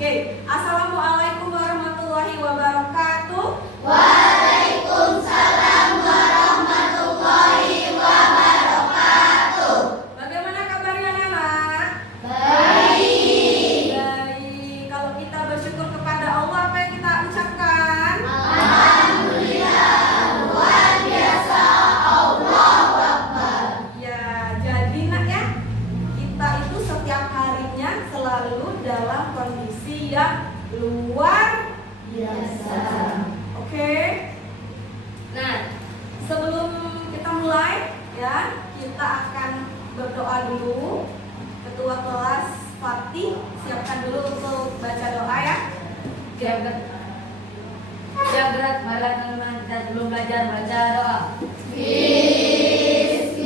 Oke, Assalamualaikum warahmatullahi wabarakatuh. Waalaikumsalam warahmatullahi wabarakatuh. Bagaimana kabarnya anak? Baik. Baik. Kalau kita bersyukur kepada Allah, apa yang kita ucapkan? Alhamdulillah, luar biasa, Allahu Akbar. Ya, jadi nak ya, kita itu setiap harinya selalu dalam kondisi yang luar Biasa. Oke. Nah, sebelum kita mulai ya, kita akan berdoa dulu. Ketua kelas Fatih, siapkan dulu untuk baca doa ya. Jagrat malam teman kita belum belajar baca doa. Bismillahirrahmanirrahim.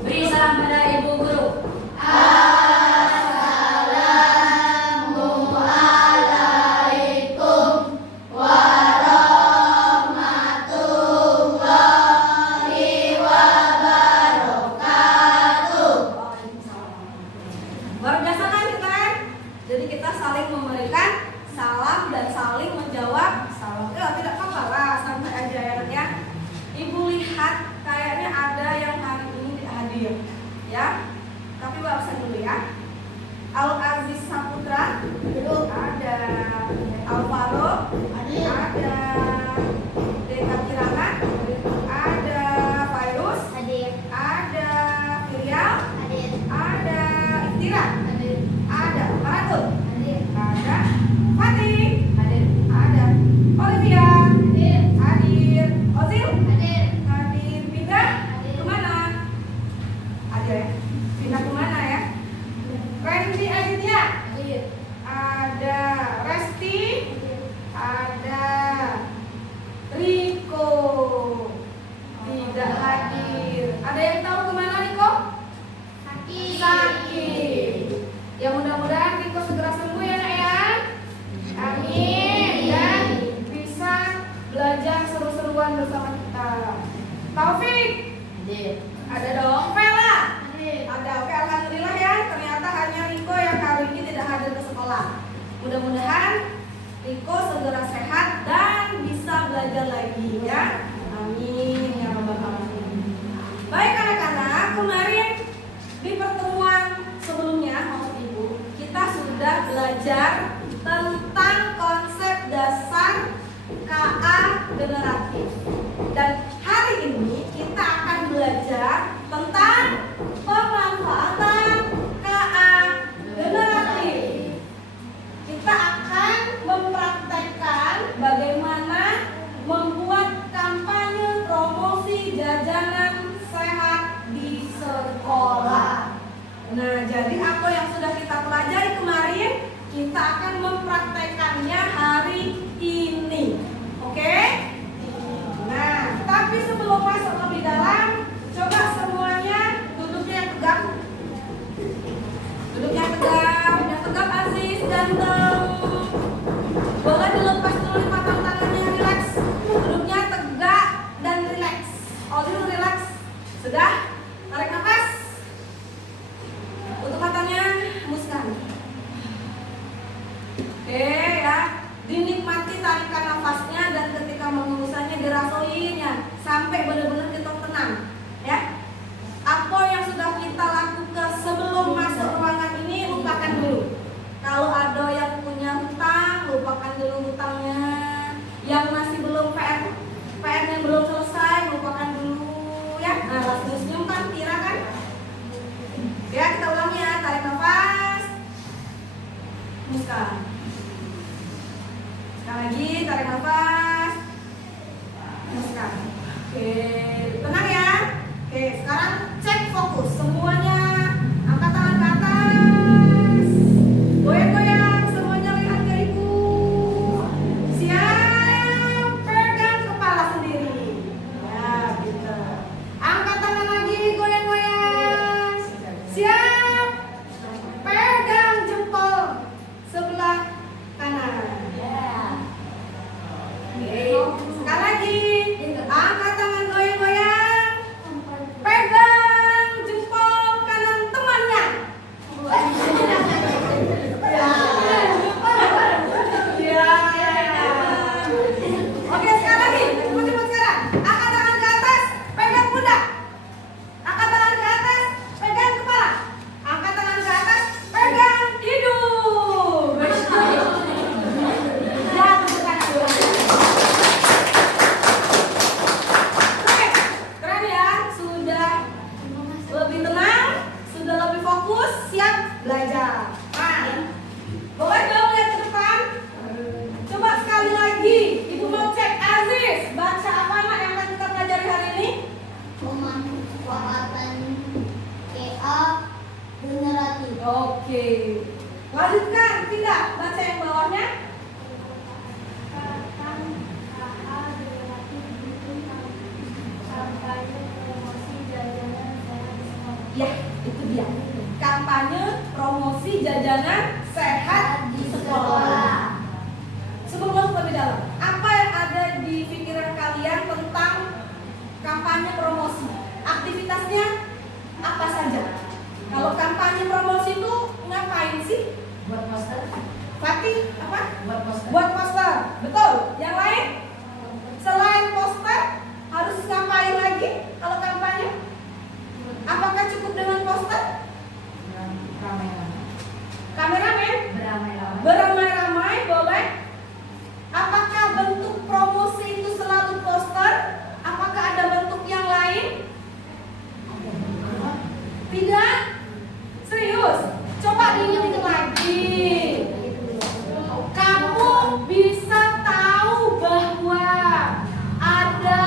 Beri salam pada ibu guru. Assalamualaikum warahmatullahi wabarakatuh. Luar biasa kan kita? Jadi kita saling memberikan salam dan saling menjawab salam. Tidak apa-apa lah, santai aja ya nak ya. Ibu lihat kayaknya ada yang hari ini tidak hadir, ya. Tapi Bapak absen dulu ya. Al Aziz Saputra, ada. Alvaro, ada. Deka Kirana, ada. Fairuz, ada. Firial, ada. Iftira, ada. Maratun, ada. Fatih, ada. Olivia, hadir. Ozil, hadir. Pindah kemana? Ada ya? Pindah kemana ya? Randy Aditya, ada. Resti, ada. Riko, tidak hadir. Ada yang tahu kemana Riko? Sakit. Ya mudah-mudahan Riko segera sembuh ya nak ya. Amin. Dan bisa belajar seru-seruan bersama kita. Taufik, ada dong. Vela, ada. Oke, alhamdulillah ya. Ternyata hanya Riko yang hari ini tidak hadir ke sekolah. Mudah-mudahan Riko segera sehat dan bisa belajar lagi ya. Amin ya rabbal alamin. Baik anak-anak, kemarin di pertemuan sebelumnya maksud Ibu, kita sudah belajar tentang konsep dasar KA generatif. Dan hari ini kita akan belajar tentang pemanfaatan KA generatif. Kita akan mempraktekkan bagaimana membuat kampanye promosi jajanan sehat di sekolah. Nah, jadi apa yang sudah kita pelajari kemarin, kita akan mempraktekannya hari ini. Oke? Nah, tapi sebelum masuk lebih dalam, coba semuanya duduknya yang tegak. Duduknya tegak, yang tegak Aziz, ganteng. Boleh dilepas dulu lipatan tangannya, relax. Duduknya tegak dan relax. Oh, dulu relax. Sudah? Tarik nafas. Untuk matanya hembuskan. fokuskan. Sekali lagi, tarik nafas. Fokuskan. Oke, tenang ya. Oke, sekarang cek fokus. Semuanya angkat tangan ke atas. Goyang-goyang, semuanya lihat ke ibu. Siap, pegang kepala sendiri. Ya, gitu. Angkat tangan lagi, goyang-goyang. Siap, pegang jempol sebelah kanan. Oke, sekali lagi. Angkat tangan, goyang-goyang. Pegang jempol kanan temannya. Ya. Oke, sekali lagi. Cepet-cepet sekarang. Angkat tangan ke atas, pegang pundak. Angkat tangan ke atas, pegang kepala. Angkat tangan ke atas, pegang hidung. Ya, tepuk tangan. Oke, keren ya. Sudah lebih tenang, sudah lebih fokus, siap belajar. Nah, boleh dong lihat ke depan? Coba sekali lagi, ibu mau cek. Aziz, baca apa nak yang akan kita pelajari hari ini? Pemanfaatan KA generatif. Oke, lanjutkan, tidak baca yang bawahnya. Ya, itu dia. Kampanye promosi jajanan sehat di sekolah. Sebelum masuk lebih dalam, apa yang ada di pikiran kalian tentang kampanye promosi? Aktivitasnya apa saja? Kalau kampanye promosi itu ngapain sih? Buat poster. Fatih, apa? Buat poster. Buat poster. Betul. Yang lain? Selain poster, harus ngapain lagi kalau kampanye? Apakah cukup dengan poster? Ramai-ramai. Kameramen? Beramai-ramai. Beramai-ramai boleh. Apakah bentuk promosi itu selalu poster? Apakah ada bentuk yang lain? Tidak? Serius? Coba diingat lagi. Kamu bisa tahu bahwa ada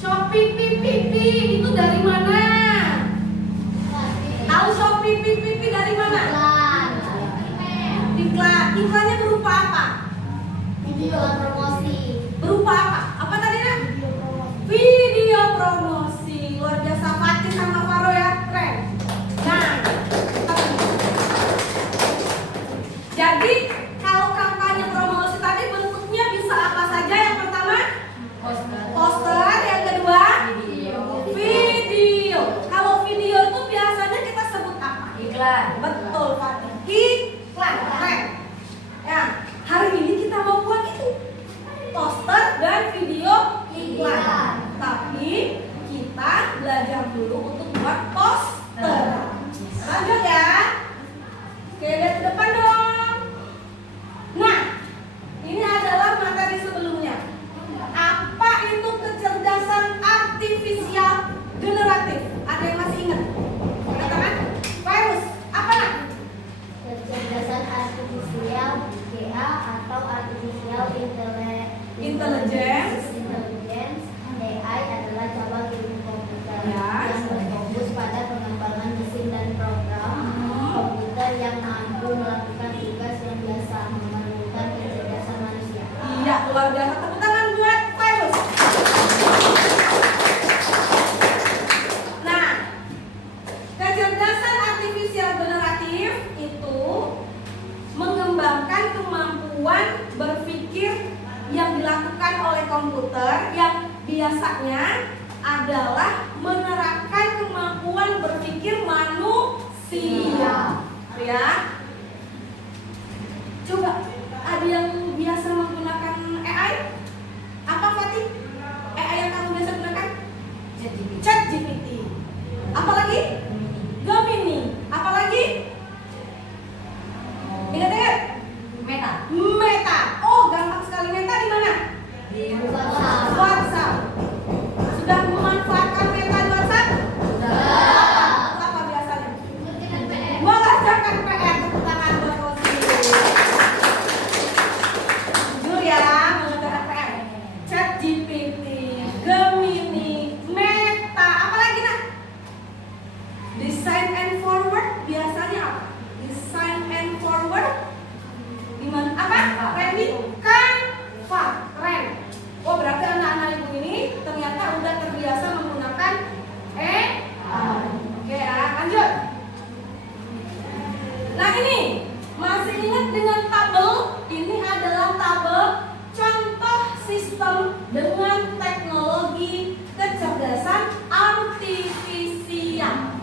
Shopee Pipi itu dari mana? Tahu Shopee Pipi dari mana? Iklan. Iklannya berupa apa? Video promosi. Berupa apa? Apa tadi nak? Video promosi. Luar biasa, Fatih sama Faro ya, keren. Nah, jadi kalau kampanye promosi tadi bentuknya bisa apa saja? Yang pertama Poster. poster, yang kedua Video. video. Kalau video itu biasanya kita sebut apa? Iklan. Betul, Fatih. Iklan, keren. Ya, hari ini kita mau buat itu, poster dan video iklan. Tapi kita belajar dulu untuk buat poster. Lanjut ya. Oke, lihat ke depan dong. Nah, ini adalah materi sebelumnya. Apa itu kecerdasan artifisial generatif? Ada yang masih ingat? Katakan, virus. Apa nak? Kecerdasan artifisial GA atau artificial Intelligence. AI adalah cabang ilmu komputer Ya. yang berfokus pada pengembangan mesin dan program komputer yang mampu melakukan tugas yang biasa memerlukan kecerdasan manusia. Iya, luar biasa. Tepuk tangan buat virus. Nah, kecerdasan artifisial generatif itu mengembangkan kemampuan berpikir yang dilakukan oleh komputer yang biasanya adalah menerapkan kemampuan berpikir manusia. Ya. Coba, ada yang biasa menggunakan AI? Apa Fatih? AI yang kamu biasa gunakan? ChatGPT. Apa lagi? Gemini. Apa lagi? Ingat-ingat? Meta. Meta. Oh, gampang sekali. Meta di mana? Di WhatsApp. Sudah memanfaatkan Meta di WhatsApp? Apa biasanya? Mengerjakan PR. Tepuk tangan buat Rosi. sistem dengan teknologi kecerdasan artifisial.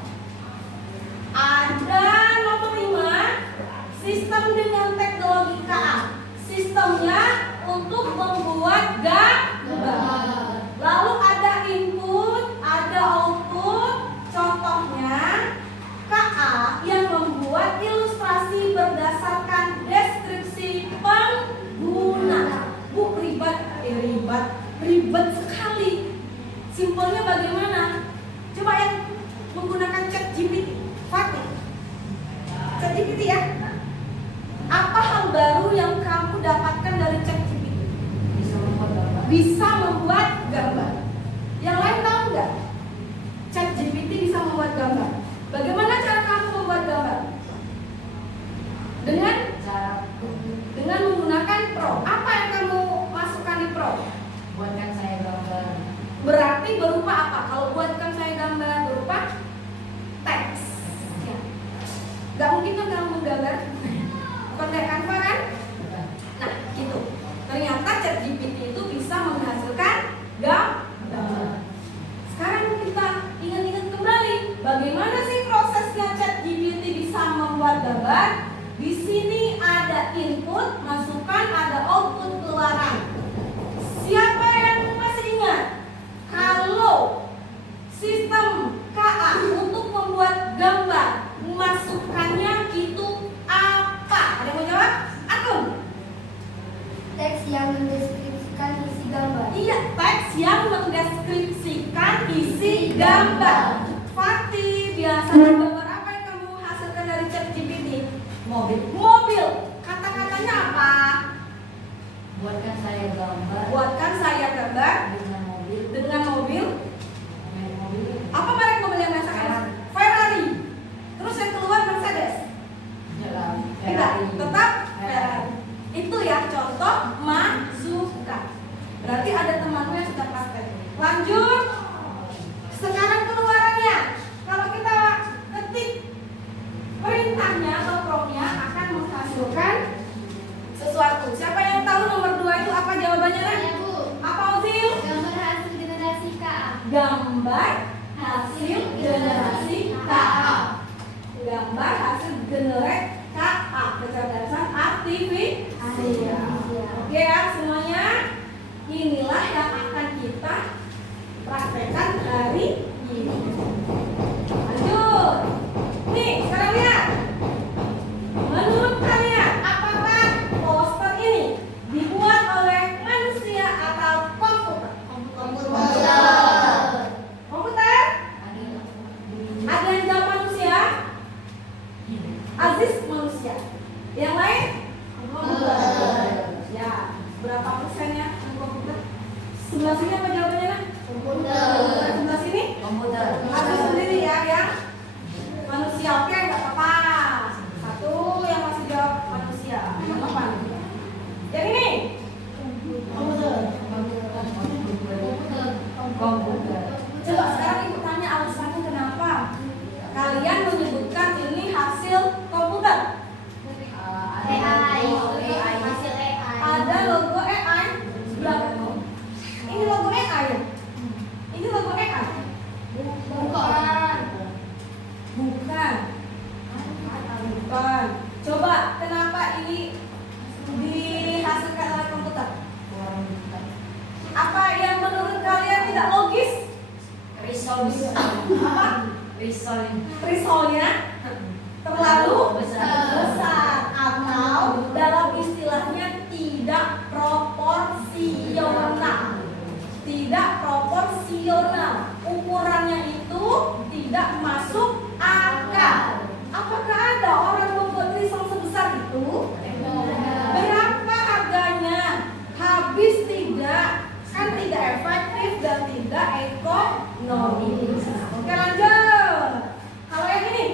Ada nomor 5, sistem dengan teknologi KA. Sistemnya untuk membuat gambar. Lalu ada input, ada output. Contohnya KA yang membuat ilustrasi berdasarkan deskripsi pengguna. Bu, ribet sekali. Simpelnya bagaimana? Coba yang menggunakan ChatGPT. Fatih, ChatGPT ya. Apa hal baru yang kamu dapatkan dari ChatGPT? Bisa membuat gambar. Yang lain tahu nggak? ChatGPT bisa membuat gambar. Bagaimana cara kamu membuat gambar? Dengan menggunakan Pro. Apa yang kamu masukkan di Pro? Buatkan saya gambar. Berarti berupa apa? Kalau buatkan saya gambar berupa teks. Ya. Gak mungkin kan kamu menggambar? Bukan kayak Canva kan? Nah, gitu. Ternyata ChatGPT itu bisa menghasilkan gambar. Sekarang kita ingat-ingat kembali, bagaimana sih prosesnya ChatGPT bisa membuat gambar? Di sini ada input, masukan, ada output, keluaran. Siapa yang masih ingat? Kalau sistem KA untuk membuat gambar, masukannya itu apa? Ada yang mau jawab? Agung. Teks yang mendeskripsikan isi gambar. Iya, teks yang mendeskripsikan isi gambar. Fatih, biasanya gambar apa yang kamu hasilkan dari ChatGPT? Mobil. Kata-katanya apa? Buatkan saya gambar. Buatkan saya gambar dengan mobil. Apa merek mobil yang biasa kamu? Ferrari. Terus yang keluar Mercedes. Tidak, tetap Ferrari. Itu ya contoh masukan. Berarti ada temanmu yang sudah praktek. Lanjut. Sekarang keluarannya. Kalau kita ketik perintahnya atau promptnya akan menghasilkan sesuatu. Siapa yang tahu nomor 2 itu apa jawabannya? Ya, Bu. Apa Ozil? Gambar hasil generasi KA. Gambar hasil generasi KA. Gambar hasil generate KA, kecerdasan artifisial. Oke ya semuanya. Inilah yang akan kita praktekkan hari ini. Lanjut. Nih, sekarang lihat. Menurut kalian, apakah poster ini dibuat oleh manusia atau komputer? Komputer? Ada yang jawab manusia? Aziz manusia. Yang lain? Komputer. Ya, berapa persennya yang komputer? Sebelah sini apa jawabannya? Nah? Komputer. Sebelah sini? Komputer. Aziz sendiri ya, yang manusia. Oke, nggak apa-apa. Satu yang masih jawab manusia. Nggak apa-apa. Yang ini? Komputer. Coba sekarang ibu tanya alasannya kenapa kalian menyebutkan ini hasil komputer. AI. Hasil AI. Ada logo AI. Berapa? Ini logo AI ya? Ini logo AI? Bukan. Bukan. Bukan. Coba kenapa ini dihasilkan oleh komputer? Apa yang menurut kalian tidak logis? Apa? Risolnya terlalu besar atau dalam istilahnya tidak proporsional. Tidak proporsional. Ukurannya itu tidak masuk akal. Apakah ada orang membuat risol sebesar itu? Berapa harganya? Habis tidak? Kan tidak efektif dan tidak ekonomis. Oke lanjut. Kalau yang ini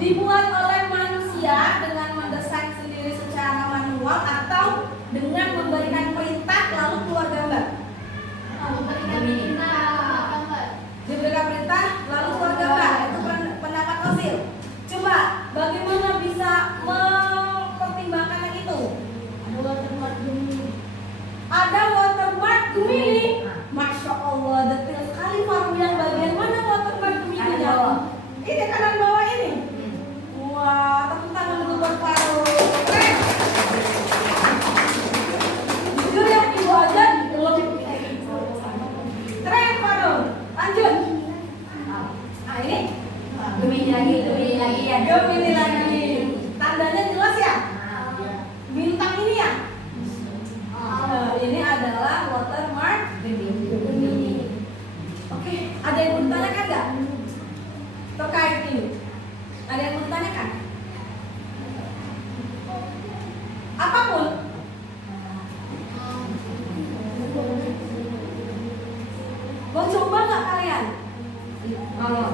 dibuat oleh manusia dengan mendesain sendiri secara manual atau dengan memberikan perintah lalu keluar gambar. Diberikan perintah lalu keluar gambar. Itu pendapat Ozil. Coba bagaimana bisa mempertimbangkan yang itu?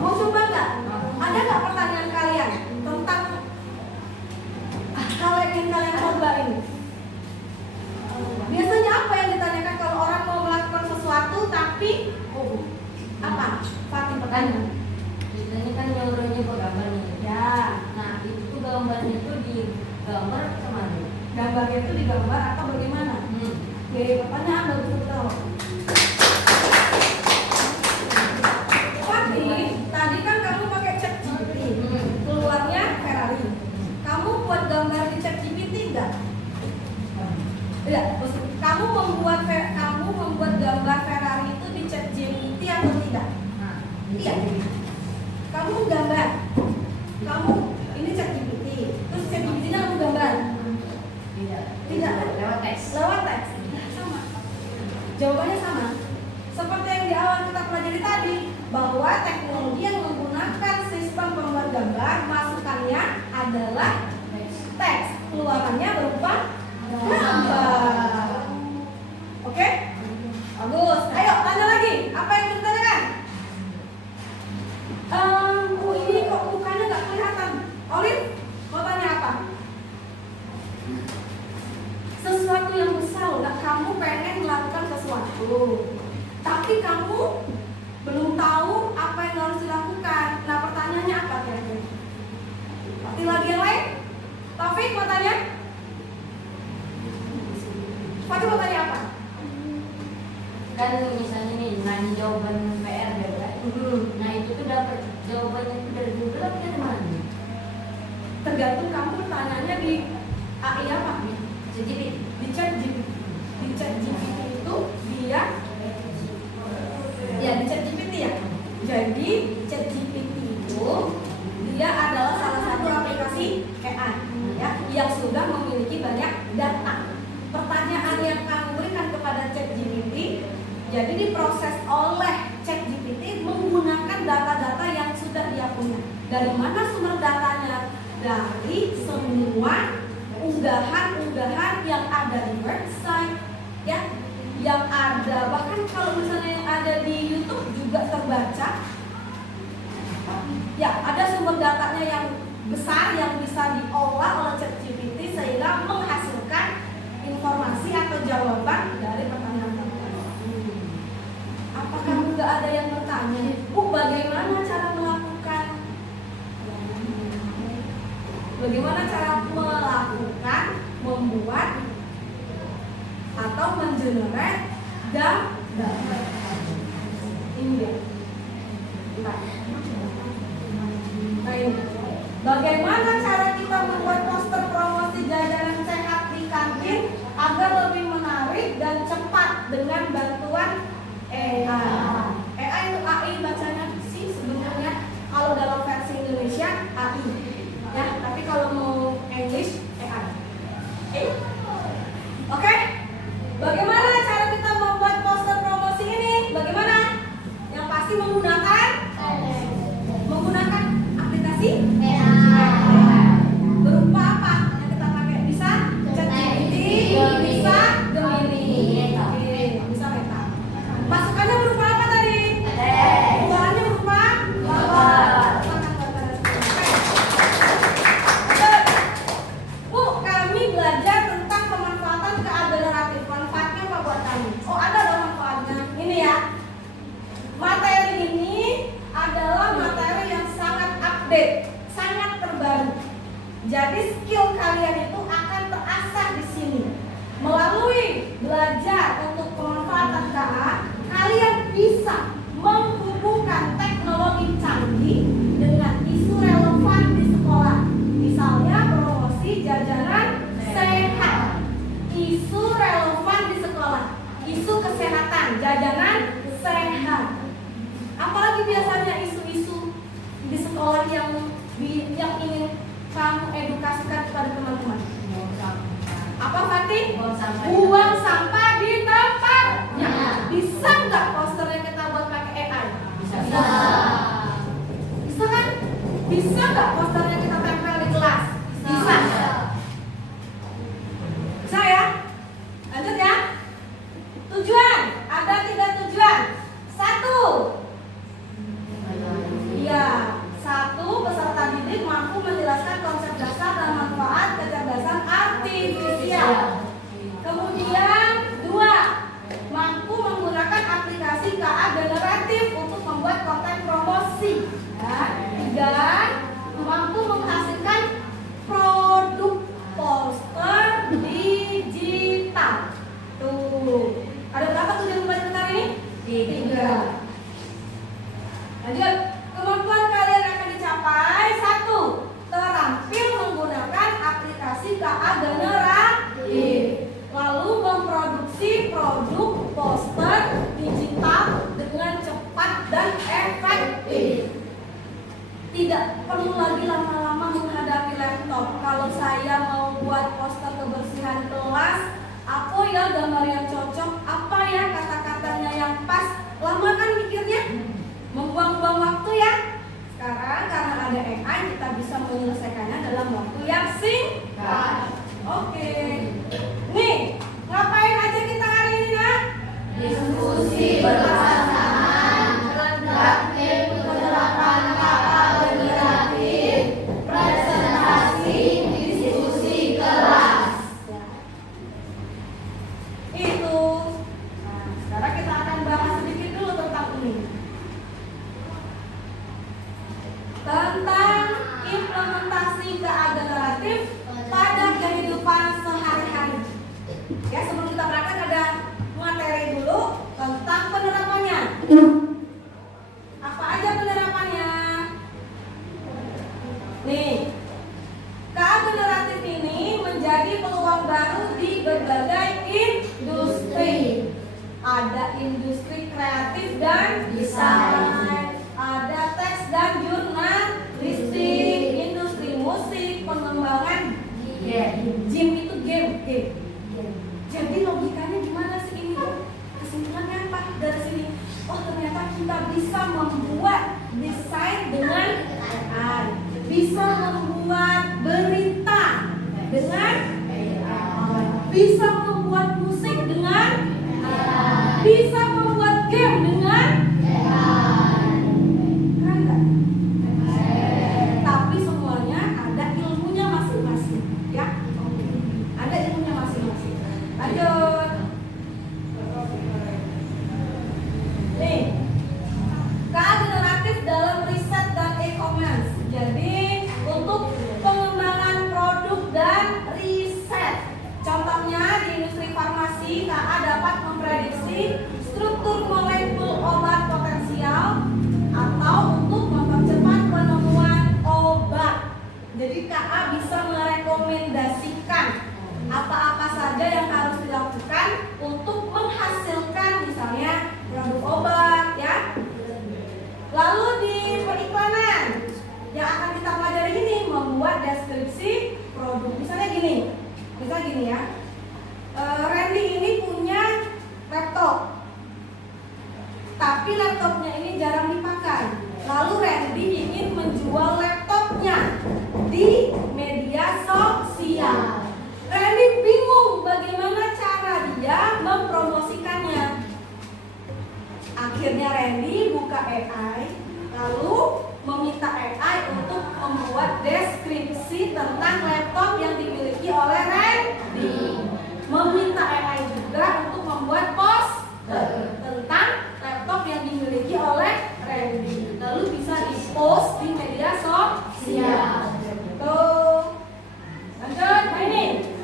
Mau coba nggak? Ada nggak pertanyaan kalian tentang hal yang ingin kalian coba ini? Biasanya apa yang ditanyakan kalau orang mau melakukan sesuatu tapi apa? Fatih pertanyaan. Biasanya kan nyuruhnya gambar nih. Ya, Nah itu tuh gambarnya tuh digambar kemana? gambarnya itu digambar atau bagaimana? Oke, pertanyaan bagus betul. Fatih, tadi kan kamu pakai ChatGPT, keluarnya Ferrari. Kamu buat gambar di ChatGPT enggak? Tidak. Kamu membuat gambar Ferrari itu di ChatGPT atau tidak? Iya. Kamu gambar. Kamu ini ChatGPT. Terus ChatGPT-nya kamu gambar. Tidak. Lewat teks. Lewat teks. Sama. Jawabannya sama. Seperti yang di awal kita pelajari tadi, bahwa teknologi yang menggunakan sistem pembuat gambar, masukannya adalah teks, keluarannya berupa gambar. Oke? Bagus. Ayo tanya lagi. Apa yang ditanyakan? Ini kok mukanya nggak kelihatan. Olive, mau tanya apa? Sesuatu yang besar, nggak? Kamu pengen melakukan sesuatu, tapi kamu belum tahu apa yang harus dilakukan. Nah, pertanyaannya apa kira-kira? Pasti lagi yang lain? Taufik mau tanya? Fatih mau tanya apa? Kan misalnya nih nanya jawaban PR ya kan? Nah itu tuh dapat jawabannya itu dari Google atau dari mana? Tergantung kamu pertanyaannya di AI apa? ChatGPT. Di ChatGPT. Di ChatGPT itu dia ya di ChatGPT ya. Jadi ChatGPT itu dia adalah salah satu aplikasi AI ya yang sudah memiliki banyak data. Pertanyaan yang kamu berikan kepada ChatGPT jadi diproses oleh ChatGPT menggunakan data-data yang sudah dia punya. Dari mana sumber datanya? Dari semua unggahan-unggahan yang ada di website ya, yang ada bahkan kalau misalnya yang ada di YouTube juga terbaca. Ya, ada sumber datanya yang besar yang bisa diolah oleh ChatGPT sehingga menghasilkan informasi atau jawaban dari pertanyaan kamu. Apakah nggak ada yang bertanya, Bu, bagaimana cara melakukan? Bagaimana cara melakukan, membuat atau mengenerate gambar? Ini dia. Nah ini. Bagaimana cara kita membuat poster promosi jajanan sehat di kantin agar lebih menarik dan cepat dengan bantuan AI? AI itu AI bacanya sih sebenarnya kalau dalam versi Indonesia AI ya, tapi kalau mau English AI. Oke? Bagaimana cara kita membuat poster promosi ini? Bagaimana? Yang pasti menggunakan aplikasi berupa apa yang kita pakai? Bisa ChatGPT, bisa Gemini, oke, bisa Meta. Masukannya berupa apa tadi? Keluarannya berupa gambar. Bu, kami belajar tentang pemanfaatan keageneratif. Manfaatnya apa buat kami? Oh, ada dong manfaatnya. Ini ya. Materi ini adalah materi yang sangat update, sangat terbaru. Jadi skill kalian itu akan terasah di sini. Melalui belajar untuk pemanfaatan KA, kalian bisa menghubungkan teknologi canggih dengan isu relevan di sekolah. Misalnya promosi jajanan sehat. Isu relevan di sekolah. Isu kesehatan, jajanan sehat. Apalagi biasanya isu-isu di sekolah yang ingin kamu edukasikan kepada teman-teman. Apa Fatih? Buang sampah di tempatnya. Bisa nggak posternya kita buat pakai AI? Bisa. Bisa kan? Bisa nggak posternya kita tempel di kelas? Bisa. Bisa ya? Lanjut ya. Tujuan, ada 3 tujuan. 1. kita bisa menyelesaikannya dalam waktu yang singkat. Oke. Nih, ngapain aja kita hari ini, Nak? Diskusi berpasangan, praktik penerapan KA generatif, presentasi, diskusi kelas. Itu. Nah, sekarang kita akan bahas sedikit dulu tentang ini. Tentang implementasi KA generatif pada kehidupan sehari-hari. Ya, sebelum kita berangkat ada materi dulu tentang penerapannya. Apa aja penerapannya? Nih, KA generatif ini menjadi peluang baru di berbagai industri. Ada industri kreatif dan desain, ada teks dan jurnalistik, industri musik, pengembangan game itu game. Jadi logikanya gimana sih ini? Kesimpulannya apa dari sini? Oh, ternyata kita bisa membuat desain dengan AI, bisa membuat berita dengan AI, bisa membuat musik dengan AI, bisa membuat game dengan AI. Keren nggak? Tapi semuanya ada ilmunya masing-masing, ya. Ada ilmunya masing-masing. Lanjut. Nih, KA generatif dalam riset dan e-commerce. Jadi untuk pengembangan produk dan riset. Contohnya di industri farmasi, KA dapat memprediksi struktur molekul obat potensial atau untuk mempercepat penemuan obat. Jadi KA bisa merekomendasikan apa-apa saja yang harus dilakukan untuk menghasilkan misalnya produk obat, ya. Lalu di periklanan yang akan kita pelajari ini membuat deskripsi produk. Misalnya gini ya. Randy ini punya laptop, tapi laptopnya ini jarang dipakai. Lalu Randy ingin menjual laptopnya di media sosial. Randy bingung bagaimana cara dia mempromosikannya. Akhirnya Randy buka AI, lalu meminta AI untuk membuat deskripsi tentang laptop yang dimiliki oleh Randy. Meminta AI juga untuk membuat poster tentang laptop yang dimiliki oleh Randy. Lalu bisa di-post di media sosial. Tuh. Lanjut, mainin.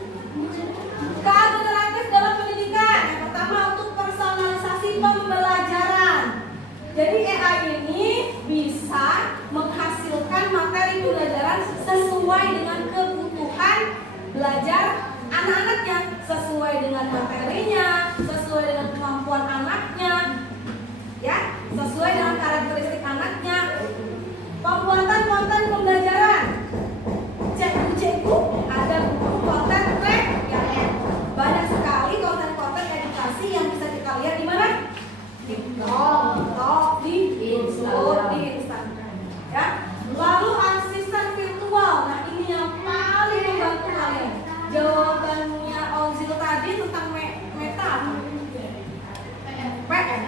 KA generatif dalam pendidikan. Yang pertama untuk personalisasi pembelajaran. Jadi AI ini bisa menghasilkan materi pembelajaran sesuai dengan kebutuhan belajar anak-anaknya, sesuai dengan materinya, sesuai dengan kemampuan anaknya, ya, sesuai dengan karakteristik anaknya. Pembuatan konten pembelajaran. Cikgu ada buku konten track, ya. Banyak sekali konten-konten edukasi yang bisa kita lihat di mana? TikTok, di YouTube, di Instagram, ya. Lalu asisten virtual. Nah, ini yang paling membantu kalian. Jawabannya Ozil tadi tentang meta PM.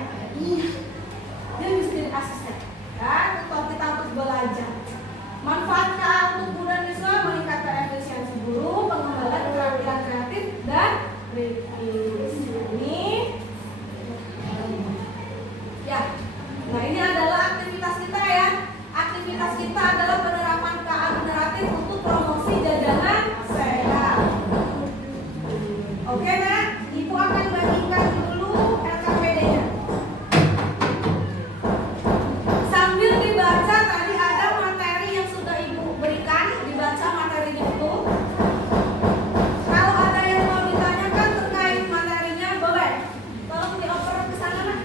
Dia bisa jadi asisten, ya, untuk kita untuk belajar. Manfaat KA untuk guru dan siswa meningkatkan efisiensi guru, pengembangan keterampilan kreatif dan kritis. Ini ya. Nah, ini adalah aktivitas kita, ya. Aktivitas kita adalah penerapan KA generatif untuk promosi jajanan sehat. Oke, Nak? Ibu akan bagikan dulu RKPD-nya. Sambil dibaca, tadi ada materi yang sudah Ibu berikan, dibaca materinya itu. Kalau ada yang mau ditanyakan terkait materinya, boleh. Tolong dioper ke sana, Nak.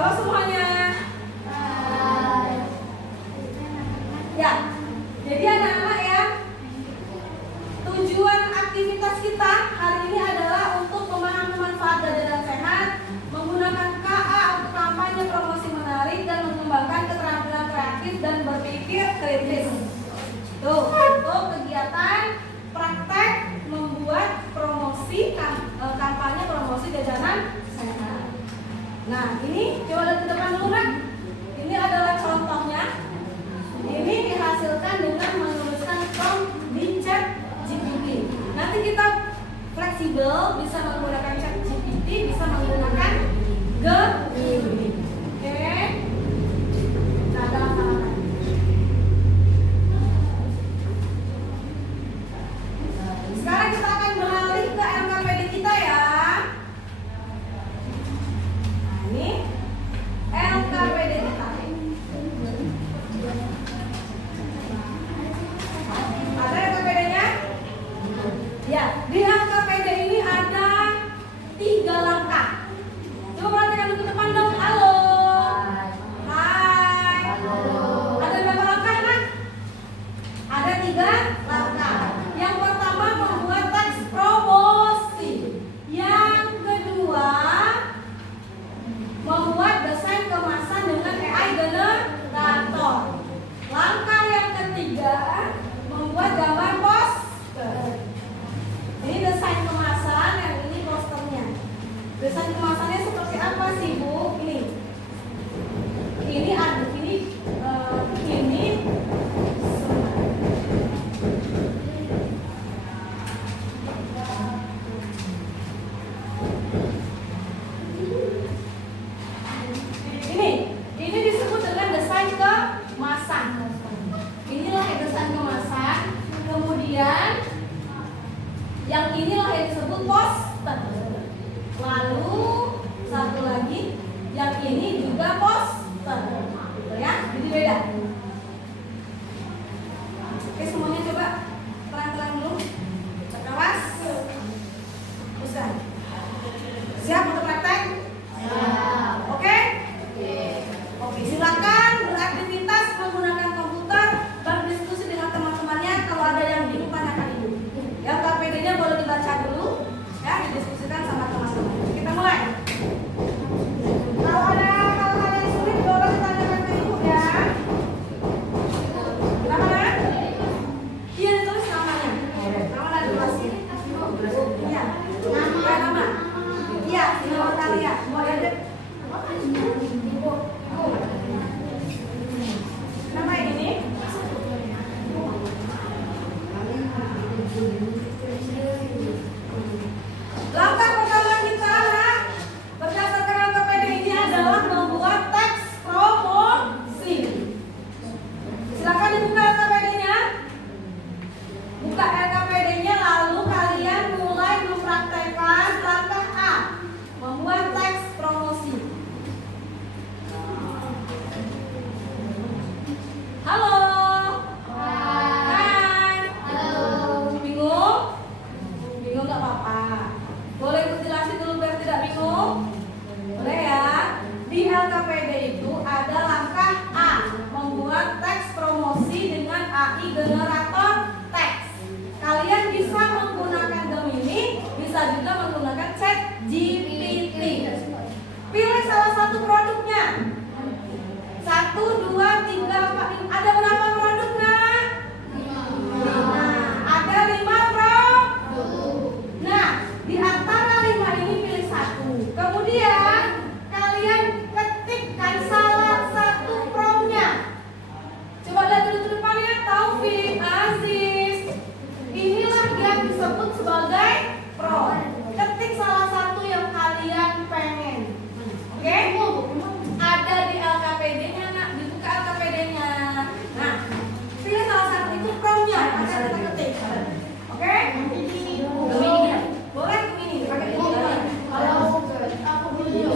Halo semuanya. Ya, jadi anak-anak ya, tujuan aktivitas kita hari ini adalah untuk memahami manfaat jajanan sehat, menggunakan KA untuk kampanye promosi menarik dan mengembangkan keterampilan kreatif dan berpikir kritis. Tuh, untuk kegiatan praktek membuat promosi kampanye promosi jajanan sehat. Nah, ini coba lihat ke depan dulu, Nak. Ini adalah contohnya. Ini dihasilkan dengan menuliskan prompt di chat GPT. Nanti kita fleksibel, bisa menggunakan chat GPT, bisa menggunakan Gemini. Oke? Nah, dalam halaman. Sekarang kita akan beralih ke LKPD kita ya. Nah, ini LKPD kita. Ada LKPD-nya? Ya, di LKPD ini ada 3 langkah. Coba perhatikan ke depan dong. Halo. Hai. Ada berapa langkah, Nak? Ada 3 langkah. Yang pertama membuat teks promosi. Yang kedua membuat desain kemasan dengan AI generator. Langkah yang ketiga membuat gambar poster. Ini desain kemasan, yang ini posternya. Desain kemasannya seperti apa sih, Bu? Ini ada ini. Ini disebut dengan desain kemasan. Inilah yang desain kemasan. Kemudian yang inilah yang disebut poster. Lalu satu lagi, yang ini juga poster. Gitu ya, jadi beda. Oke, semuanya coba pelan-pelan dulu. Awas. Teruskan. Siap untuk praktek? Oke? Oke, silakan beraktivitas menggunakan komputer, berdiskusi dengan teman-temannya. Kalau ada yang bingung, tanyakan ibu. Yang KPD-nya boleh dibaca dulu, ya, didiskusikan sama teman-teman. Kita mulai. Kalau ada hal-hal yang sulit, boleh ditanyakan ke ibu ya. Namanya? Iya, tulis namanya. Nama dan durasi. Iya. Nama. Iya, nama kalian. Mau ada? Nama ini? Langkah pertama kita, Nak, berdasarkan LKPD ini adalah membuat teks promosi. Silakan dibuka LKPD-nya. Buka LKPD-nya, lalu kalian mulai mempraktekkan langkah A, membuat teks promosi. Halo. Hai. Bingung? Bingung nggak apa-apa. Boleh ikut jelasin dulu biar tidak bingung? Boleh ya. Di LKPD itu ada langkah A, membuat teks promosi dengan AI generator teks. Kalian bisa menggunakan Gemini, bisa juga menggunakan Chat GPT. Pilih salah satu produknya. 1, 2, 3, 4, 5. Ada berapa produk, Nak? 5. Ada 5 produk. Nah, di antara 5 ini pilih 1. Kemudian kalian ketikkan salah satu prompt-nya. Coba lihat dulu ke depannya. Taufik, Aziz. Inilah yang disebut sebagai prompt. Ketik salah satu yang kalian pengen. Oke? Ada di LKPD-nya, Nak. Dibuka LKPD-nya. Nah, pilih salah satu itu prompt-nya. Akan kita ketik. Oke? Boleh ini pakai ini. Kalau aku beli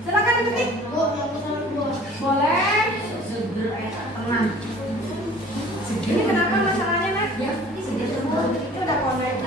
Silakan diketik. Bu, yang bisa Bu. Boleh. Seger tenang. Ini kenapa masalahnya, Nak? Ya, Ini udah connect.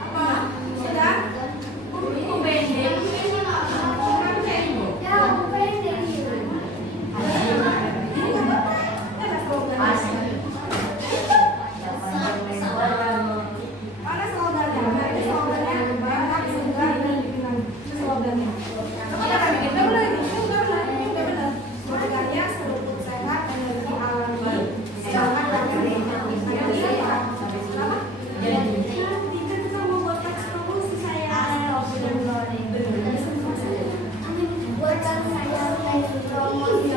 Apa? Sudah? Buku pendek. Ya, aku pendek. Ada slogannya. Ada slogannya. Ada slogannya. Enak, segar, dan dikenal. Itu slogannya. Coba kita bikin. Udah benar itu. Udah benar. Slogannya seruput sehat, energi alami, semangat dan energi apa? Apa? Jadi Kita mau buat teks promosi saya. Buatkan saya teks promosi.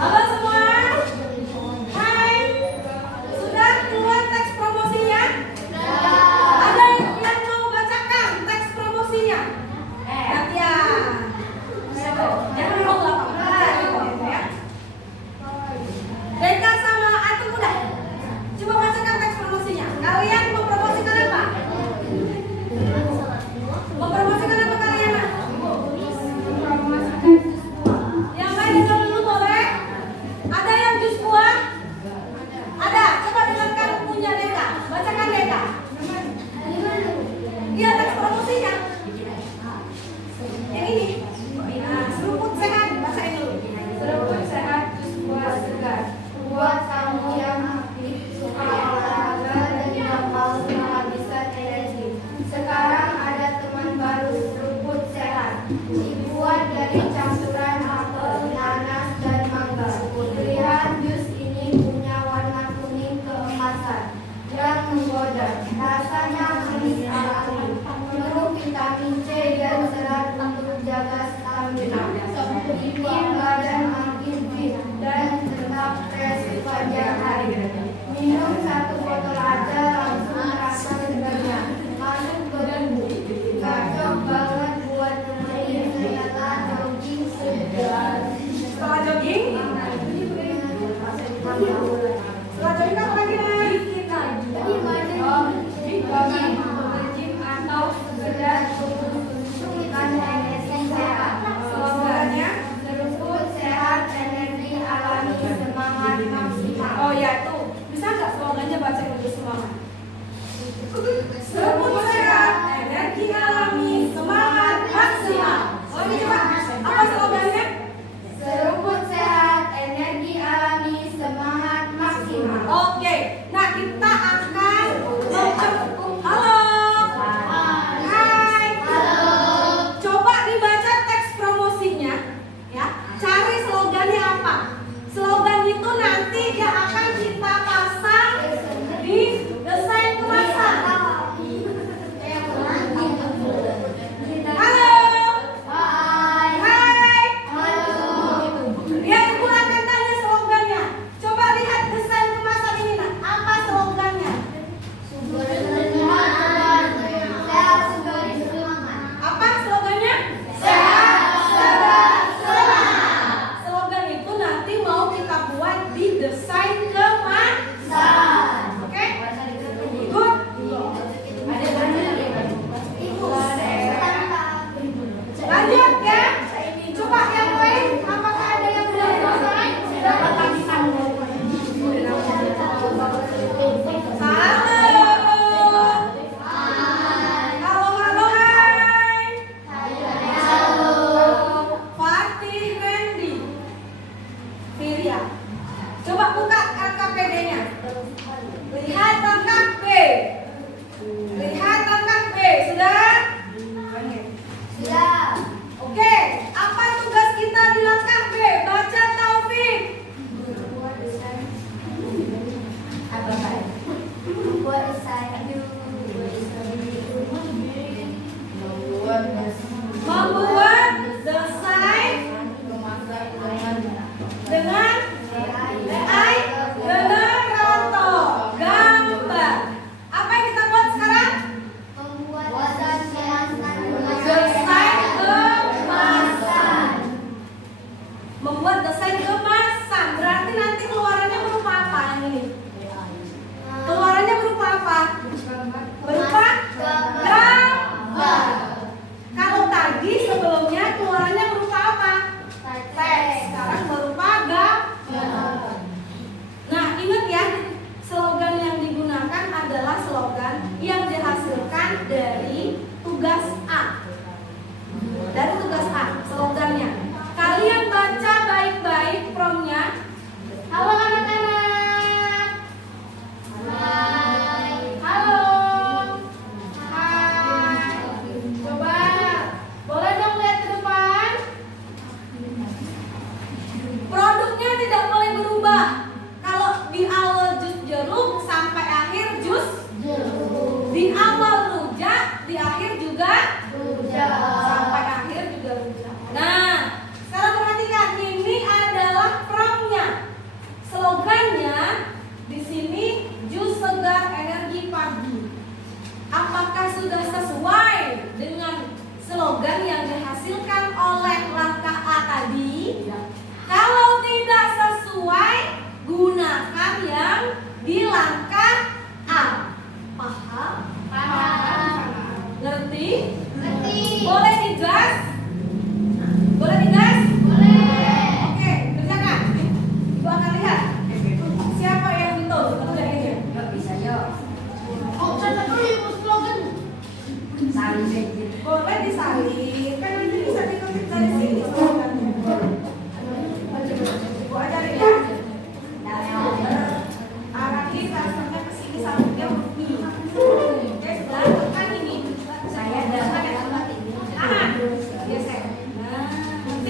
Halo semua. Hai. Sudah keluar teks promosinya? Ada yang mau bacakan teks promosinya? Ya. Jangan mau apa-apa ya. Deka sama Atung udah. Coba bacakan teks promosinya. Kalian mau promosikan apa? Mau promosikan apa kalian? Yang lain jawab dulu boleh? Ada yang jus buah? Ada. Coba dengarkan punya Deka. Bacakan Deka. Iya teks promosinya. Yang ini. Nah, seruput sehat. Bacain dulu. Seruput sehat jus buah segar. Buat kamu yang aktif, suka olahraga dan yang mau menghabiskan energi. Sekarang ada teman baru seruput sehat. Dibuat dari campuran apel, nanas, dan mangga. Pilihan jus ini punya warna kuning keemasan yang menggoda. Rasanya manis alami, penuh vitamin C dan serat untuk jaga stamina. Bikin badan makin fit dan tetap fresh sepanjang hari. Minum 1 botol aja langsung rasa segarnya. Masuk ke tubuh. Cocok banget buat nemenin setelah jogging segar. Setelah jogging? Setelah jogging apa lagi nih? Jogging, bergym atau sekedar suntikan energi sehat. Slogannya? Seruput sehat, energi alami, semangat maksimal. Oh ya tuh. Bisa nggak slogannya baca dulu semangat? Seruput sehat.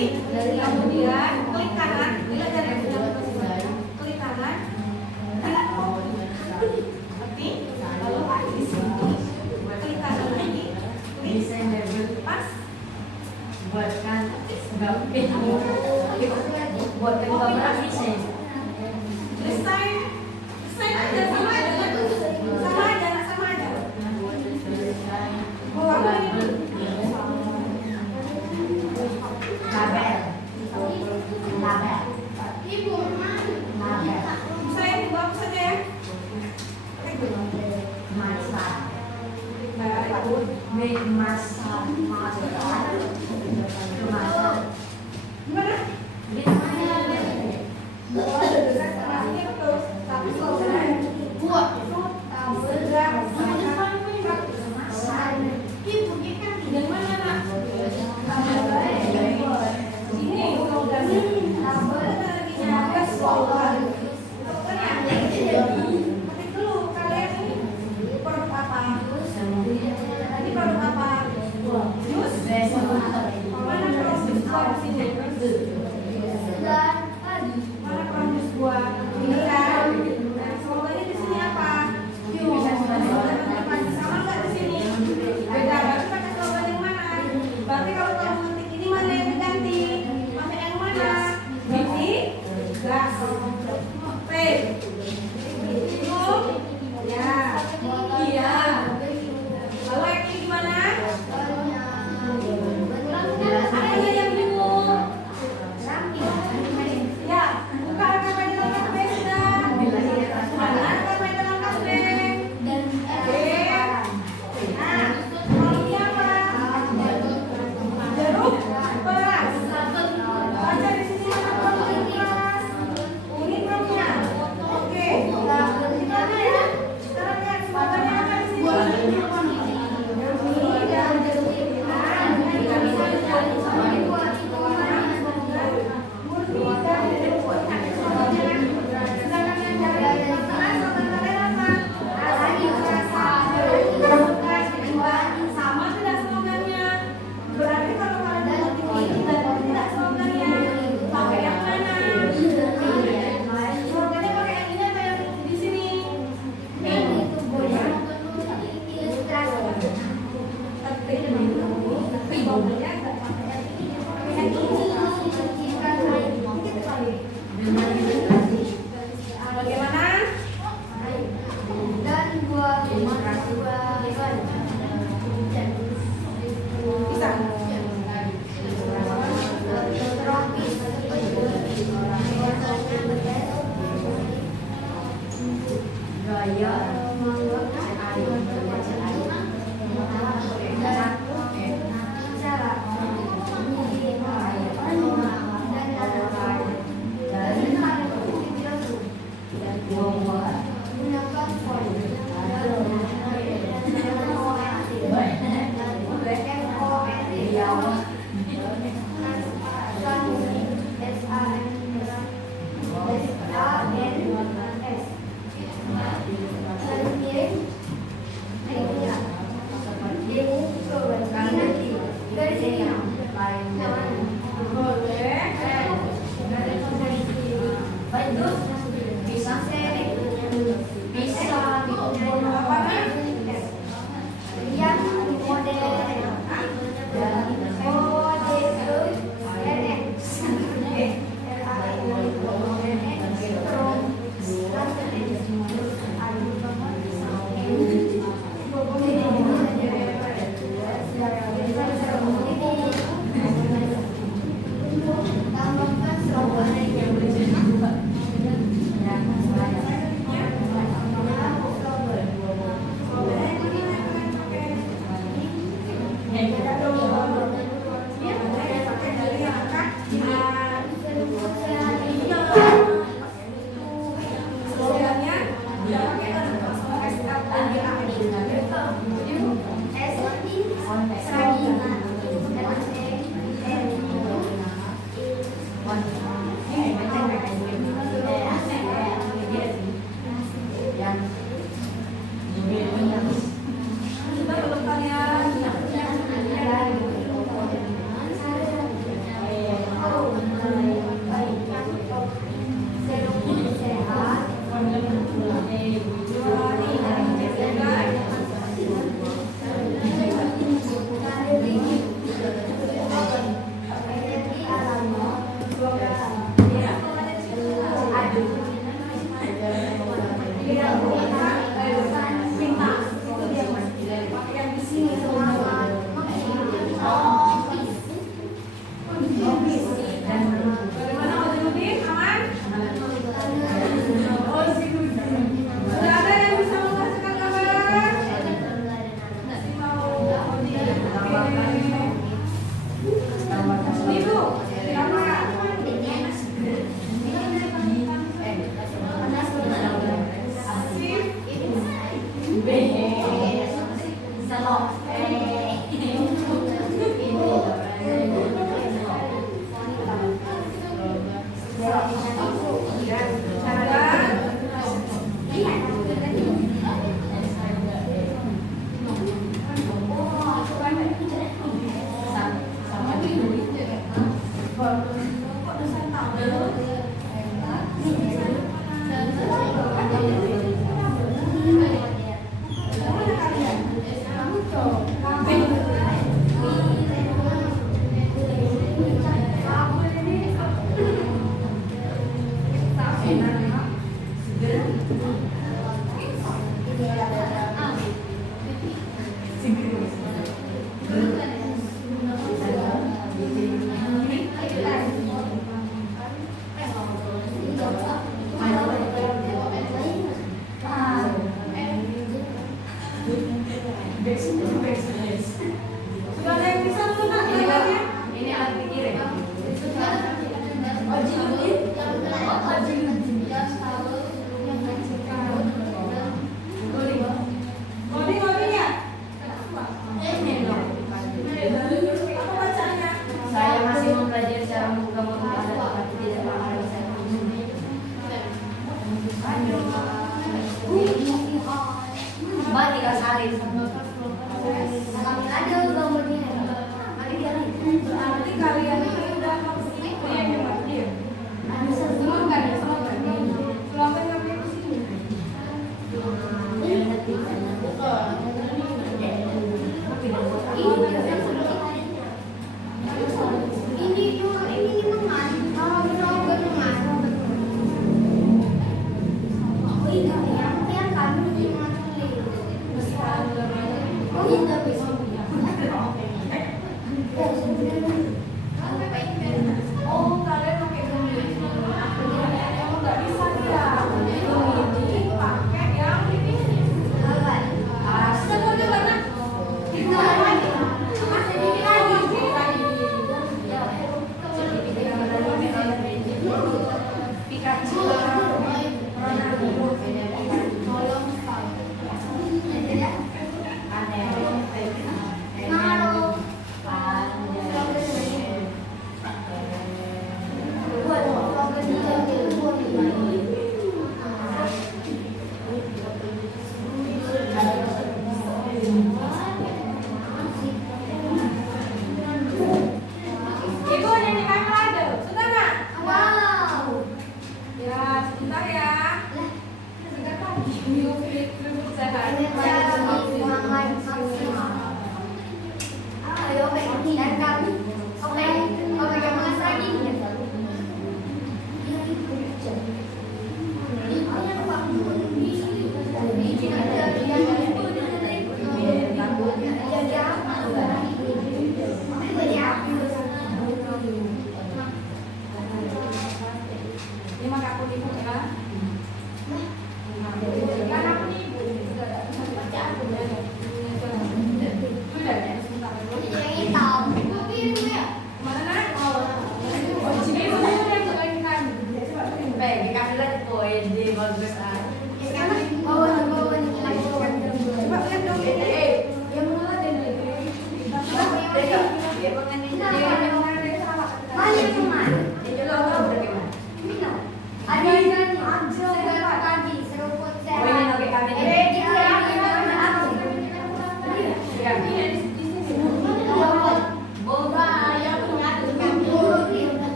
ketik, kemudian klik kanan, bila dari klik kanan, ketik, lalu di sini, klik kanan lagi, klik Desain label pas, buatkan buatkan gambar desain. desain, desain aja sama aja kan? Sama aja, sama aja. Oh, aku ini dulu. Label. Label. Ibu, Label. Saya di bawah saja ya. Klik dulu. Masak. Baik, Bu. Make masak. Masak. Gimana? Mana proses buah? Ini kan. Nah, slogannya di sini apa? Sama nggak di sini? Beda. Berarti pakai slogan yang mana? Berarti kalau kamu ngetik ini mana yang diganti? Pakai yang mana? Ganti gas. P. Bingung? Ya. Iya. Lalu yang ini gimana? Apanya yang bingung? Ya, buka rekaman di dalam HP sudah. Mana rekaman dalam HP? Nah, kolomnya apa? Jeruk beras. Baca di sini mana kolom beras. Ini kolomnya. Oke. Sekarang lihat slogannya apa di sini? Sama tidak slogannya? Berarti kalau kalian ngetik ini dan tidak slogannya, pakai yang mana? Slogannya pakai yang ini atau yang di sini? Ketik dulu, slogannya nggak pakai yang ini, pakai yang ini. Bagaimana? Bisa. Gaya.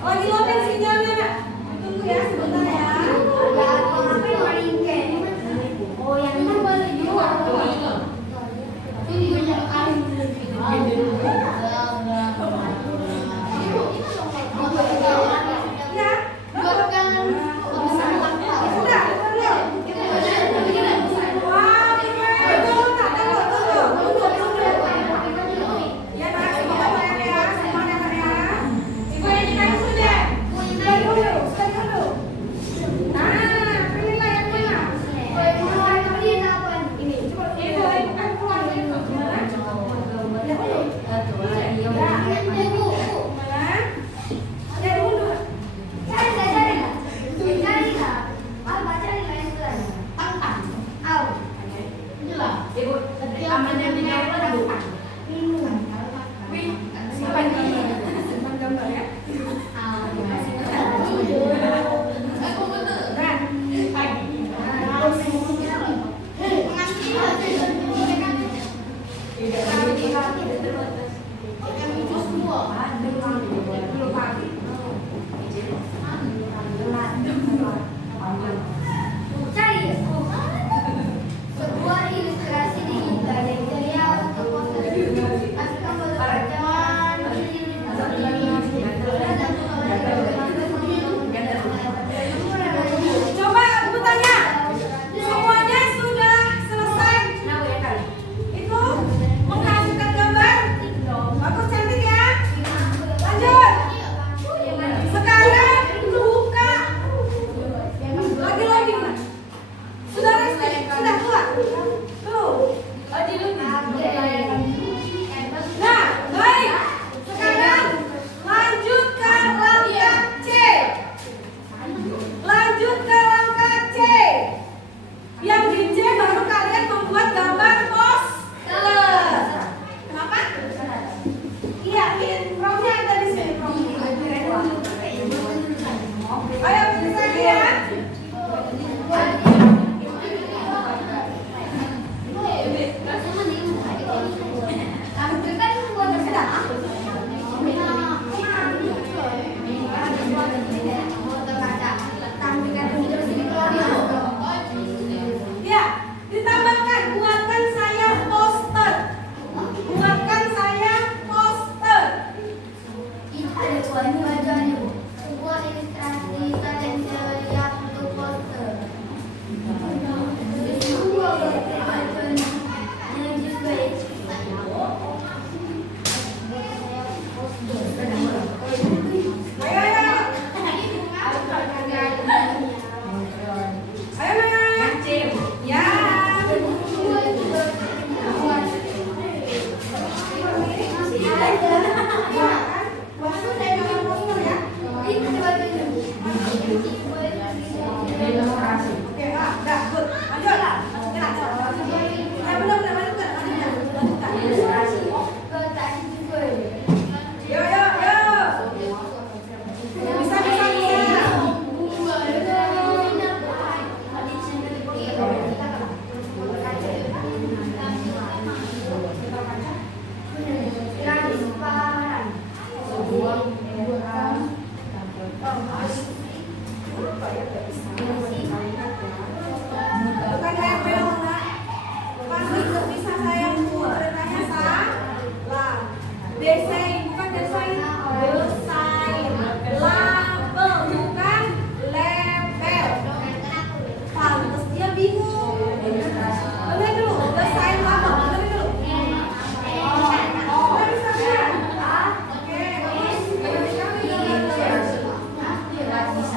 Lagi loading sinyalnya, Nak. Tunggu ya sebentar ya. Oh, yang ini boleh juga. Ya. Sudah. Wah, tunggu. Ya, Nak, sebentar ya. Semuanya ya. Ibu ini kan sudah. Sekali dulu. Nah, pilihlah yang mana? Ini. Coba ibu kan keluar dulu. Gimana? Mana? Lihat dulu. Ibu, amannya dijawab Bu. Wih, simpan gambar ya. Sebuah ilustrasi digital yang ceria untuk poster. Asalkan bacaan. Coba aku tanya, semuanya sudah selesai? Itu menghasilkan gambar? Bagus, cantik ya? Lanjut. Sekarang buka. Lagi loading lah. Sudah resmi? Sudah keluar? Belum? Nah, baik. Sekarang lanjut ke langkah C. Lanjut ke langkah C. Yang di C baru kalian membuat gambar poster. Kenapa? Iya, ini promnya ada di sini promnya. Ayo tulis lagi ya. Ya, ditambahkan buatkan saya poster. Buatkan saya poster. Sebuah ilustrasi digital yang ceria untuk poster. Ayo, ayo. Ayo, Nak. Ya. Waktu saya bikin poster ya. Oke, dah, good. Lanjut. Benar, lanjutkan. Yo. Bisa. Bukan kayak belong, Nak. Pasti nggak bisa saya buat ceritanya salah. Desain, bukan desain. Desain. Label, bukan label. Pantes dia bingung. Bener dulu, desain label. Bener dulu. Oh, bisa ya? Oke, bagus.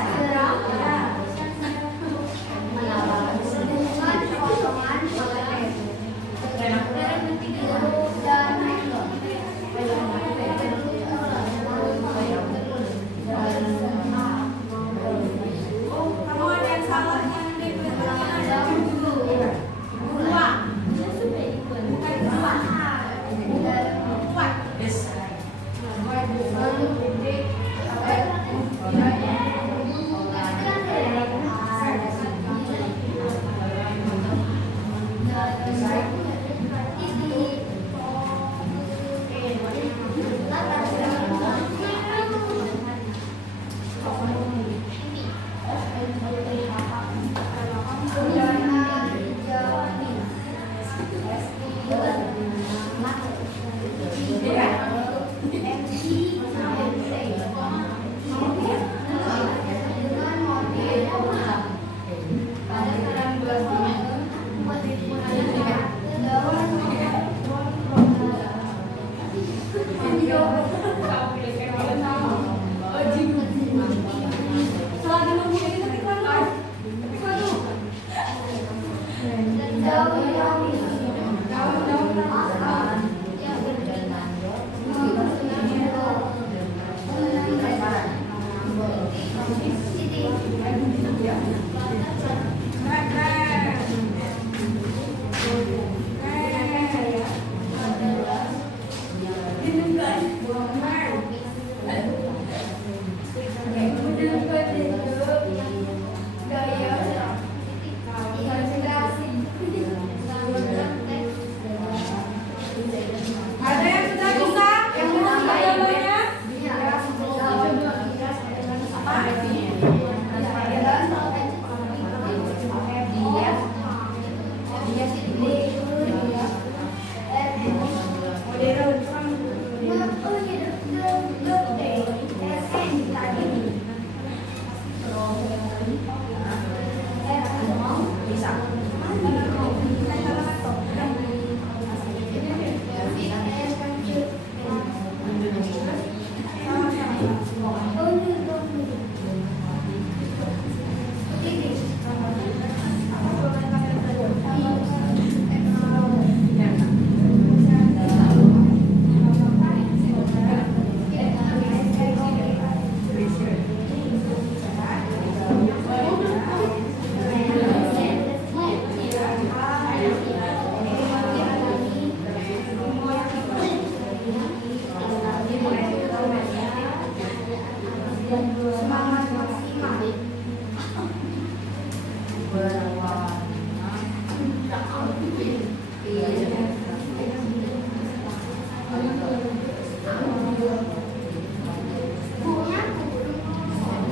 Ya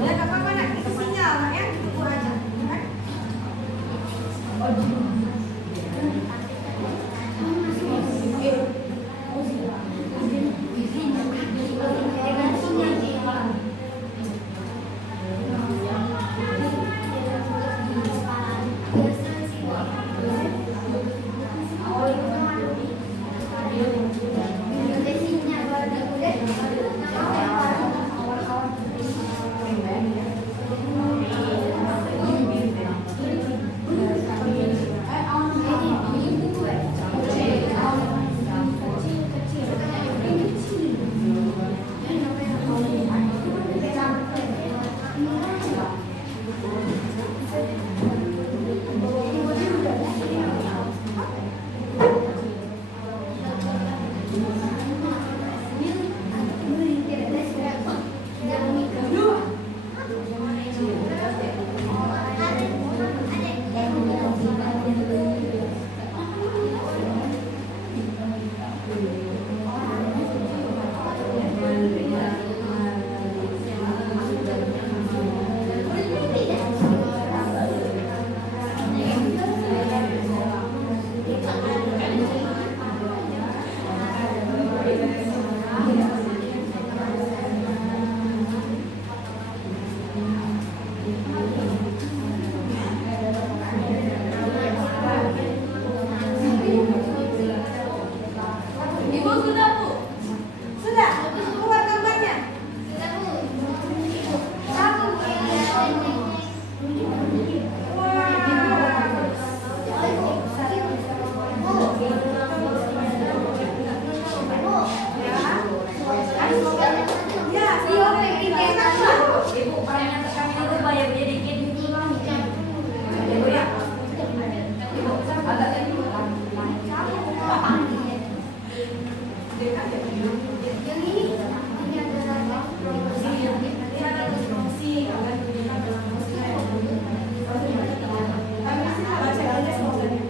nggak apa-apa nak, itu sinyal nak ya, tunggu aja. Oke? Ibu sudah Bu? Sudah? Keluar gambarnya? Ya, Ibu, perayaan kami itu bayar dia dikit. Ibu ya. Ibu, agak tadi. Ini ada promosi. Baca aja slogannya.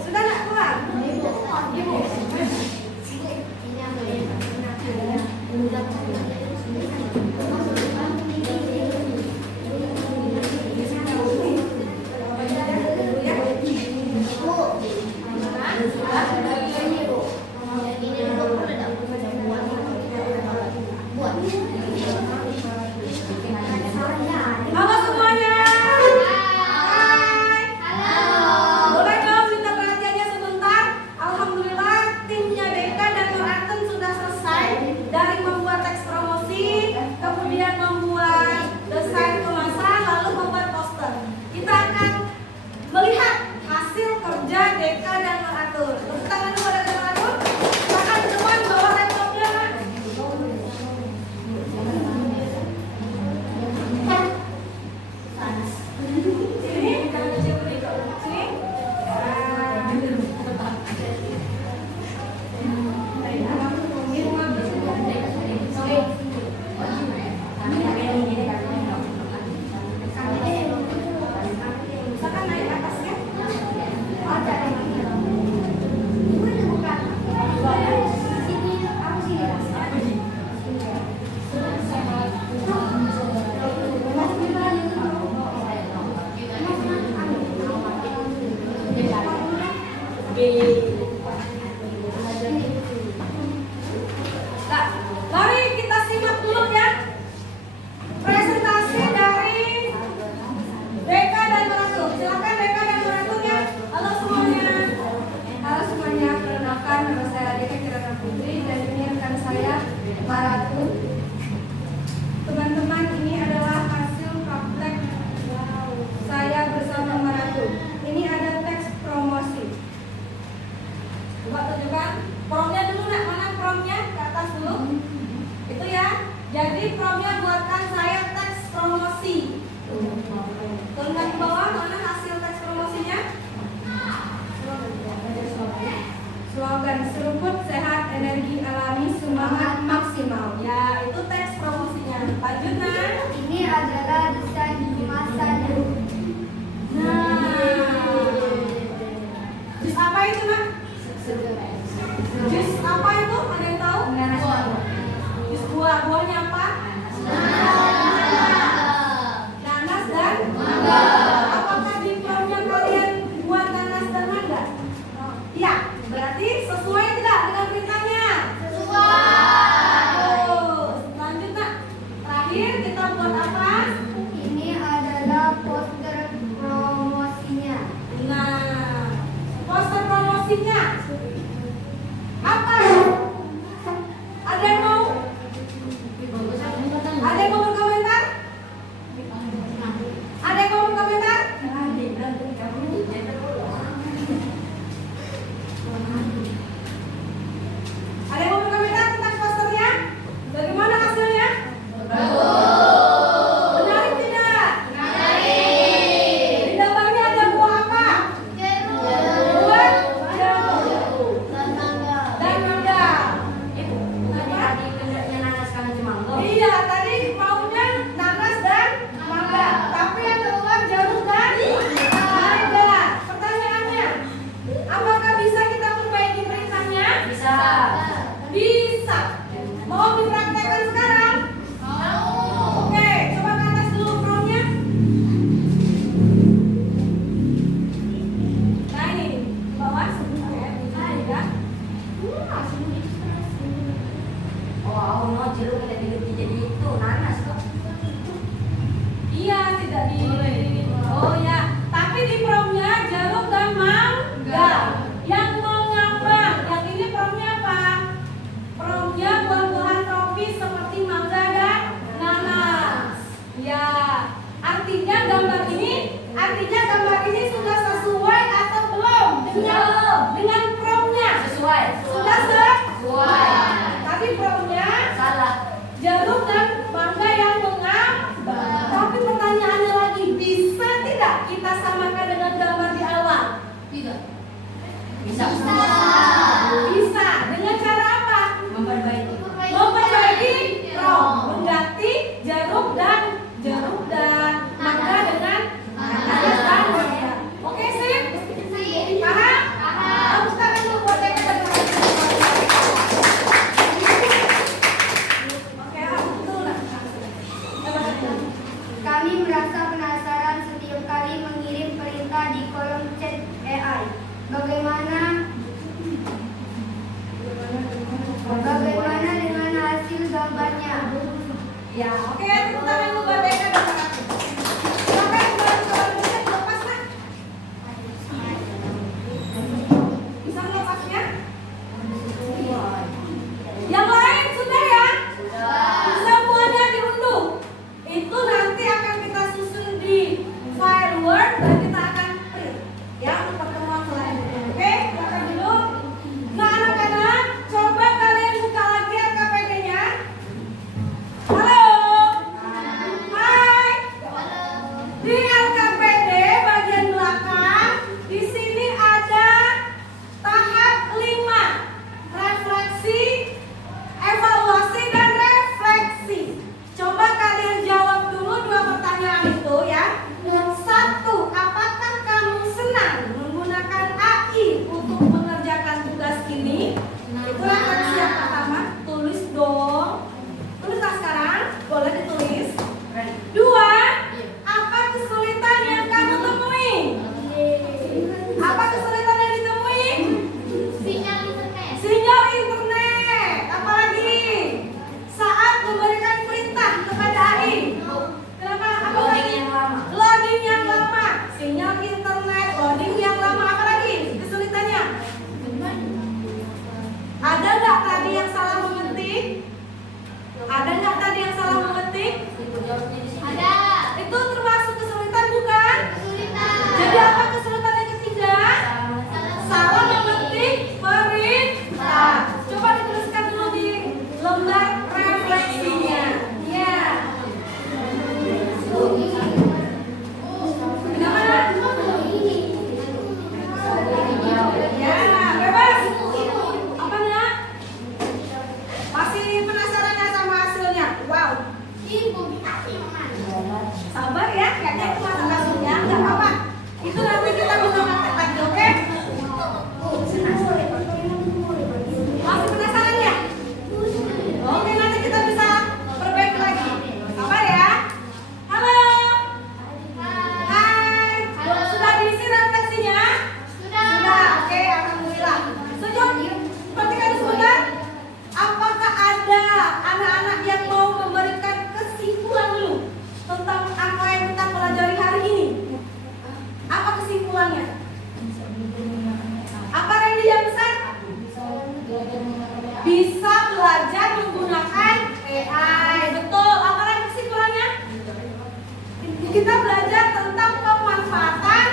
Sudah nak keluar? Halo semuanya. Hai. Boleh dong minta perhatiannya sebentar? Alhamdulillah timnya Deka dan Noraten sudah selesai dari membuat teks promosi, kemudian membuat desain kemasan, lalu membuat poster. Kita akan melihat hasil kerja Deka dan Noraten. Tepuk tangan dulu ada Noraten. Silakan ke depan bawa laptopnya. Sini. Sini. lokasinya. Apa? Ada yang mau? Ada yang mau berkomentar? Ada yang mau berkomentar? Ada yang mau berkomentar tentang posternya? Bagaimana hasilnya? Menarik tidak? Di dalamnya ada buah apa? Buah jeruk dan mangga. Iya, tadi maunya nanas dan mangga, tapi yang keluar jeruk dan mangga. Pertanyaannya, apakah bisa kita perbaiki beritanya? Bisa. Bisa. Mau dipraktekkan sekarang? Oke, coba ke atas dulu frontnya. Nah ini, ke bawah sebentar ya. Bisa ya. Oh, no, jeruk tidak diganti jadi itu nanas kok. Iya, tidak di. Oh ya, tapi di promnya jeruk dan mangga. Yang mau ngambang, yang ini promnya apa? Promnya buah-buahan tropis seperti mangga dan nanas. Ya, artinya gambar ini sudah sesuai atau belum dengan promnya? Sesuai. Sudah sesuai. Sesuai. Tapi promnya Salah. jeruk dan mangga yang mengambang. Tapi pertanyaannya lagi, bisa tidak kita samakan dengan gambar di awal? Bisa. Bisa. Dengan cara apa? Memperbaiki. Memperbaiki prom, mengganti jeruk dan mangga dengan nanas dan mangga. Oke, sip? Paham? Tepuk tangan dulu buat yang ada. Oke, betul lah. Kami merasa penasaran setiap kali mengirim perintah di kolom chat AI. Bagaimana dengan hasil gambarnya? Ya, oke, tepuk tangan dulu buat Deka dan Kak Ati. Siapa yang belum bisa dilepas, Nak? Bisa melepasnya? Yang lain sudah ya? Semuanya diunduh. Itu nanti akan kita susun di file Word dan kita akan print ya untuk pertemuan selanjutnya. Oke, silakan dulu. Nah, anak-anak, coba kalian buka lagi LKPD-nya. Halo. Kita belajar tentang pemanfaatan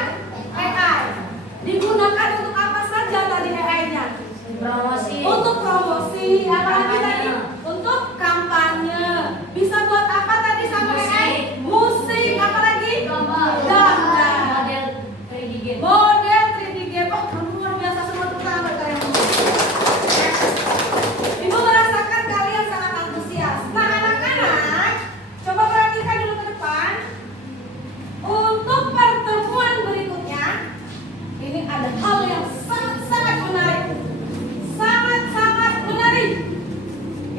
AI. Digunakan untuk apa saja tadi AI-nya? Promosi. Untuk promosi, apalagi tadi? Untuk kampanye. Bisa buat apa tadi sama AI? Musik, apalagi? Gambar. Model 3D game. Model 3D game. Oh, kamu luar biasa semua terutama kalian. Ibu merasakan kalian sangat antusias. Nah, anak-anak, coba perhatikan dulu ke depan. Untuk pertemuan berikutnya, ini ada hal yang sangat-sangat menarik. Sangat-sangat menarik.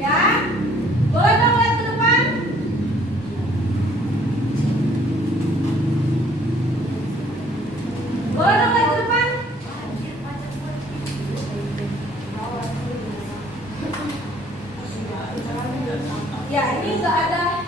Ya. Boleh dong lihat ke depan? Boleh dong lihat ke depan? Ya, ini enggak ada.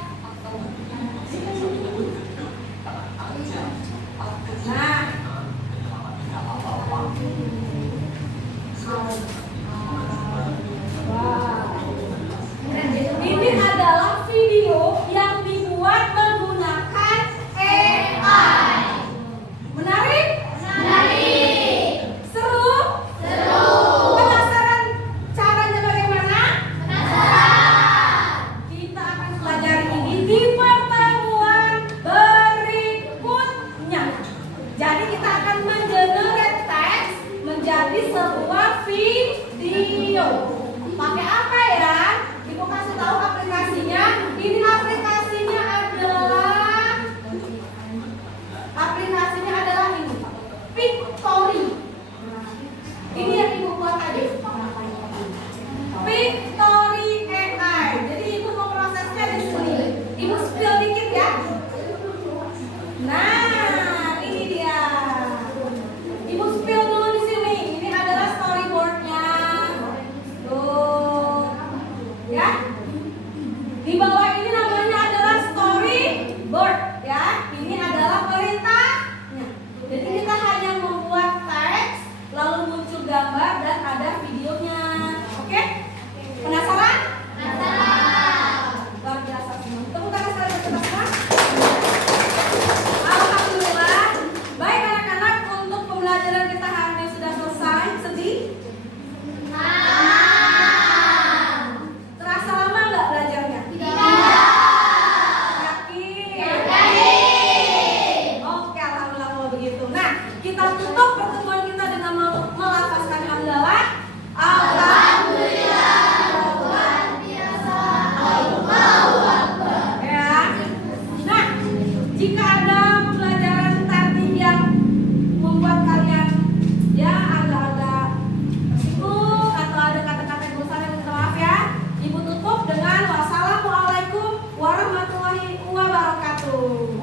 Nah, ini adalah video yang dibuat menggunakan AI. Menarik? Menarik. Seru? Seru. Penasaran caranya bagaimana? Penasaran. Kita akan pelajari ini di pertemuan berikutnya. Jadi kita akan mengenerate teks menjadi sebuah video. Pakai apa ya? Ibu kasih tahu aplikasinya. Ini aplikasinya adalah ini. Pictory. Ini yang ibu buat tadi. Pictory AI. Jadi ibu mau prosesnya di sini. Ibu spill dikit ya. Nah, ini dia. Ibu spill dulu di sini. Ini adalah storyboardnya. Tuh, ya. Di bawah ini namanya adalah storyboard, ya. Ini adalah perintahnya. Jadi kita hanya membuat teks, lalu muncul gambar dan ada videonya. Oke? Penasaran? Luar biasa semua. Tepuk tangan sekali buat kita semua. Alhamdulillah. Baik anak-anak, untuk pembelajaran kita hari ini sudah selesai. Sedih? Terasa lama nggak belajarnya? Yakin? Oke, alhamdulillah kalau begitu. Nah, kita tutup pertemuan kita dengan melafazkan hamdalah. Alhamdulillah. Luar biasa. Ya. Nah, jika ada pembelajaran tadi yang membuat kalian ya agak-agak tersinggung atau ada kata-kata yang bosan, yang minta maaf ya. Ibu tutup dengan wassalamualaikum warahmatullahi wabarakatuh.